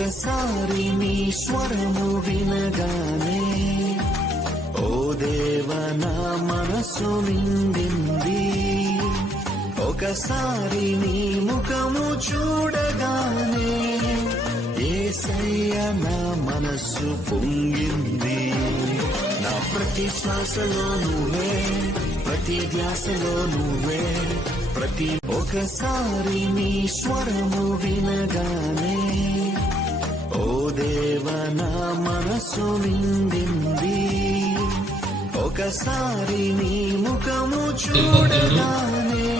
ఒకసారి నీ స్వరము వినగానే ఓ దేవ నా మనసు నిండింది. ఒకసారి నీ ముఖము చూడగానే యేసయ్య నా మనసు పొంగింది. నా ప్రతి శ్వాసలో నువ్వే, ప్రతి ధ్యాసలో నువ్వే, ఒకసారి నీ స్వరము వినగానే ఓ దేవ నా మనసు నిండింది. ఒకసారి నీ ముఖము చూడగానే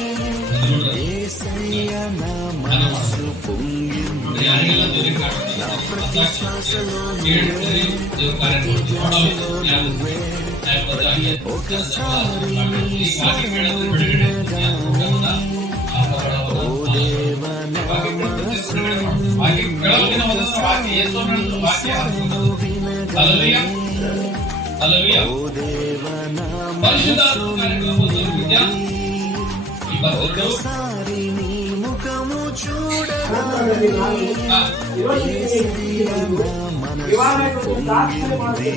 యేసయ్య నా మనసు పొంగింది. నా ప్రతి శ్వాసలో నువ్వే, ప్రతి ధ్యాసలో నువ్వే, ఒకసారి నీ స్వరము వినగానే ఓ దేవ నా మనసు ఒకసారి నీ స్వరము వినగానే ఓ దేవ నా మనసు ఒకసారి నీ ముఖము చూడగానే యేసయ్య నా మనసు పొంగింది.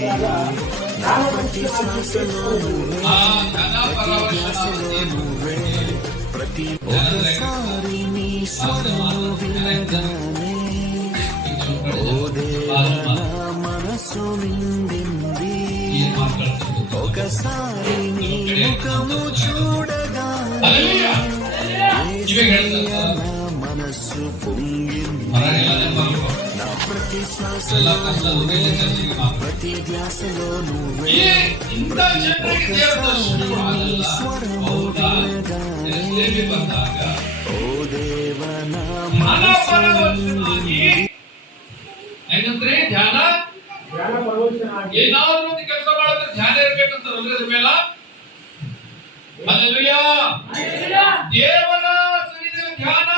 నా ప్రతి శ్వాసలో నువ్వే, ప్రతి ధ్యాసలో నువ్వే, ఒకసారి నీ స్వరము వినగానే ఓ దేవ నా మనసు నిండింది. ఒకసారి నీ ముఖము చూడగానే యేసయ్య నా మనసు పొంగింది. నా ప్రతి శ్వాసలో నువ్వే, ప్రతి ధ్యాసలో నువ్వే, ఒకసారి నీ స్వరము వినగానే ఓ దేవ నా మనసు నిండింది. ಏನಂದ್ರೆ ಧ್ಯಾನ ಏನಾದ್ರೂ ಒಂದು ಕೆಲಸ ಮಾಡಿದ್ರೆ ಧ್ಯಾನ ಇರಬೇಕಂತ ಅದ್ರ ಮೇಲೆ ಹಲ್ಲೆಲೂಯಾ. ದೇವರ ಸನ್ನಿಧಿಯಲ್ಲಿ ಧ್ಯಾನ